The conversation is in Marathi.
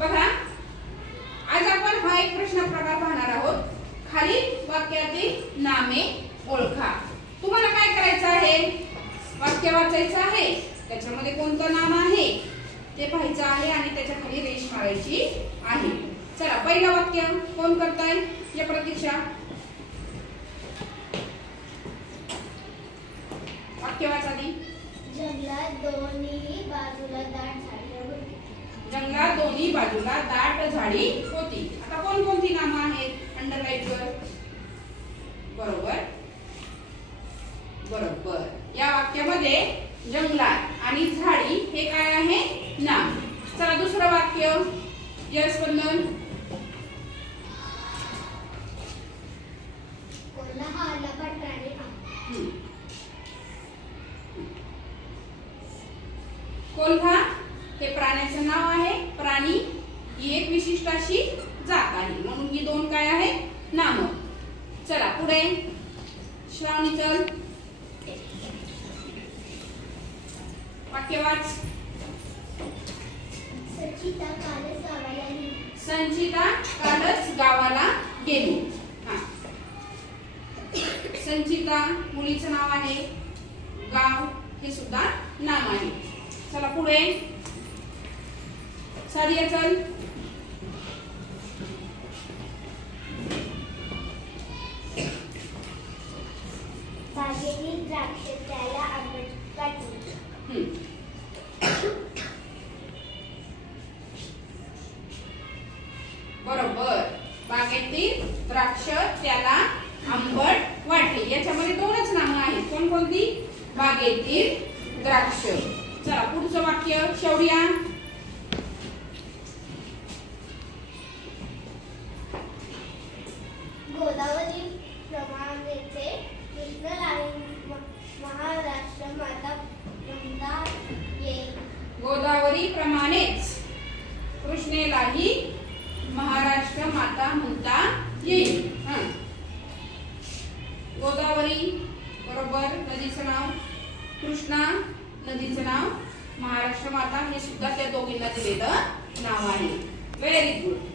बघा, आज आपण हा एक प्रश्न प्रकार पाहणार आहोत. खालील वाक्यातील नामे ओळखा. तुम्हाला काय करायचं आहे? वाक्य वाचायचं आहे, त्याच्यामध्ये कोणतं नाम आहे ते पाहायचं आहे आणि त्याच्या खाली रेष मारायची आहे. चला, पहिलं वाक्य कोण करताय? या प्रतीक्षा. वाक्य वाचा दी. जंगलात दोन्ही बाजूला दाट झाडी होती. जंगलात दोन्ही बाजूला दाट झाडी होती. आता कोणकोणती नामं आहेत? अंडरलाईन कर. बरोबर बरोबर. या वाक्यामध्ये जंगलात आणि झाडी हे काय आहे? नाम. चला, दुसरं वाक्य. यस वंदन. कोल्हा हा लबाड प्राणी आहे. कोल्हा हे प्राण्याचं नाव आहे. प्राणी ही एक विशिष्ट अशी जात आहे, म्हणून ही दोन काय आहे? नाम. चला पुढे. श्रावणी चल. वाक्य वाच. संचिता कालच गावाला गेली. संचिता कालच गावाला गेली. हा, संचिता मुलीचं नाव आहे. गाव हे सुद्धा नाम आहे. चला पुढे. सारिया चल. बागेतील द्राक्ष त्याला आंबट वाटली. बरोबर. बागेतील द्राक्ष त्याला आंबट वाटले. याच्यामध्ये दोनच नामं आहेत. कोणकोणती? बागेतील द्राक्ष. चला पुढचं वाक्य. शौर्या. गोदावरी प्रमाणेचे कृष्णलाही महाराष्ट्र माता म्हणता येईल. गोदावरी प्रमाणेच कृष्णेलाही महाराष्ट्र माता म्हणता येईल. गोदावरी बरोबर. नदीचं नाव कृष्णा, नदीचं नाव महाराष्ट्र माता हे सुद्धा त्या दोघींना दिलेलं नाव आहे. Very good.